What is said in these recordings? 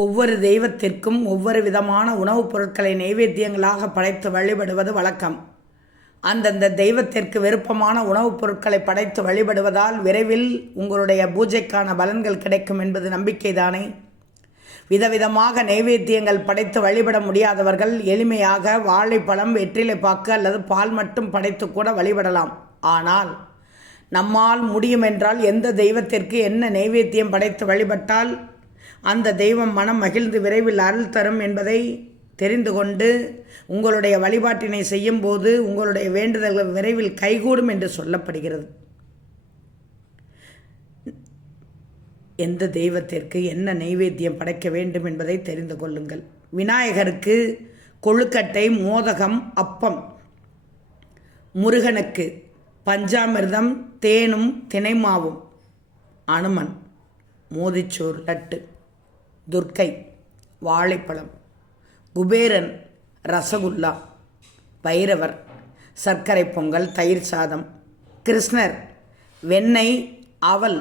ஒவ்வொரு தெய்வத்திற்கும் ஒவ்வொரு விதமான உணவுப் பொருட்களை நைவேத்தியங்களாக படைத்து வழிபடுவது வழக்கம். அந்தந்த தெய்வத்திற்கு விருப்பமான உணவுப் பொருட்களை படைத்து வழிபடுவதால் விரைவில் உங்களுடைய பூஜைக்கான பலன்கள் கிடைக்கும் என்பது நம்பிக்கைதானே. விதவிதமாக நைவேத்தியங்கள் படைத்து வழிபட முடியாதவர்கள் எளிமையாக வாழைப்பழம், வெற்றிலைப்பாக்கு அல்லது பால் மட்டும் படைத்து கூட வழிபடலாம். ஆனால் நம்மால் முடியுமென்றால் எந்த தெய்வத்திற்கு என்ன நைவேத்தியம் படைத்து வழிபட்டால் அந்த தெய்வம் மனம் மகிழ்ந்து விரைவில் அருள் தரும் என்பதை தெரிந்து கொண்டு உங்களுடைய வழிபாட்டினை செய்யும்போது உங்களுடைய வேண்டுதல்கள் விரைவில் கைகூடும் என்று சொல்லப்படுகிறது. எந்த தெய்வத்திற்கு என்ன நைவேத்தியம் படைக்க வேண்டும் என்பதை தெரிந்து கொள்ளுங்கள். விநாயகருக்கு கொழுக்கட்டை, மோதகம், அப்பம். முருகனுக்கு பஞ்சாமிர்தம், தேனும் தினைமாவும். அனுமன் மோதிச்சோறு லட்டு. துர்க்கை வாழைப்பழம். குபேரன் ரசகுல்லா. பைரவர் சர்க்கரை பொங்கல், தயிர் சாதம். கிருஷ்ணர் வெண்ணெய், அவல்.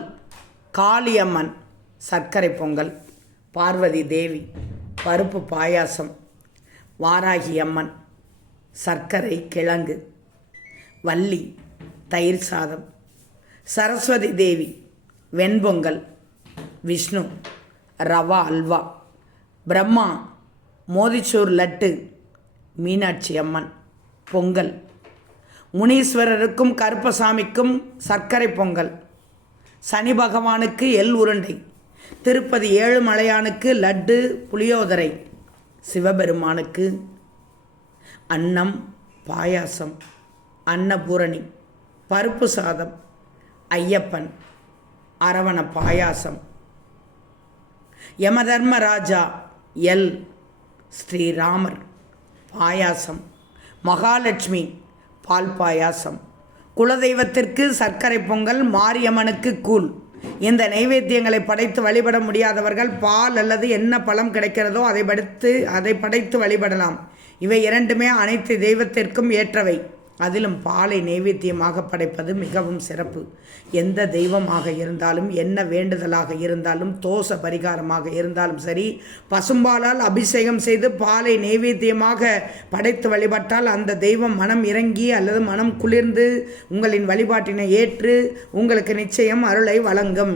காளியம்மன் சர்க்கரை பொங்கல். பார்வதி தேவி பருப்பு பாயாசம். வாராகி அம்மன் சர்க்கரை கிழங்கு. வள்ளி தயிர் சாதம். சரஸ்வதி தேவி வெண்பொங்கல். விஷ்ணு ரவா அல்வா. பிரம்மா மோதிச்சூர் லட்டு. மீனாட்சி அம்மன் பொங்கல். முனீஸ்வரருக்கும் கருப்பசாமிக்கும் சர்க்கரை பொங்கல். சனி பகவானுக்கு எள் உருண்டை. திருப்பதி ஏழுமலையானுக்கு லட்டு, புளியோதரை. சிவபெருமானுக்கு அன்னம், பாயாசம், அன்னபூரணி, பருப்பு சாதம். ஐயப்பன் அரவண பாயாசம். யமதர்மராஜா எல். ஸ்ரீராமர் பாயாசம். மகாலட்சுமி பால் பாயாசம். குலதெய்வத்திற்கு சர்க்கரை பொங்கல், மாரியம்மனுக்கு கூழ். இந்த நைவேத்தியங்களை படைத்து வழிபட முடியாதவர்கள் பால் அல்லது என்ன பழம் கிடைக்கிறதோ அதை படைத்து வழிபடலாம். இவை இரண்டுமே அனைத்து தெய்வத்திற்கும் ஏற்றவை. அதிலும் பாலை நைவேத்தியமாக படைப்பது மிகவும் சிறப்பு. எந்த தெய்வமாக இருந்தாலும், என்ன வேண்டுதலாக இருந்தாலும், தோஷ பரிகாரமாக இருந்தாலும் சரி, பசும்பாலால் அபிஷேகம் செய்து பாலை நைவேத்தியமாக படைத்து வழிபட்டால் அந்த தெய்வம் மனம் இறங்கி அல்லது மனம் குளிர்ந்து உங்களின் வழிபாட்டினை ஏற்று உங்களுக்கு நிச்சயம் அருளை வழங்கும்.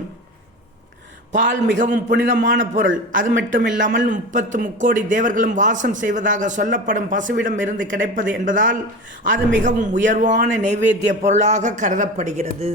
பால் மிகவும் புனிதமான பொருள். அது மட்டும் இல்லாமல் 30 முக்கோடி தேவர்களும் வாசம் செய்வதாக சொல்லப்படும் பசுவிடம் இருந்து கிடைப்பது என்பதால் அது மிகவும் உயர்வான நைவேத்திய பொருளாக கருதப்படுகிறது.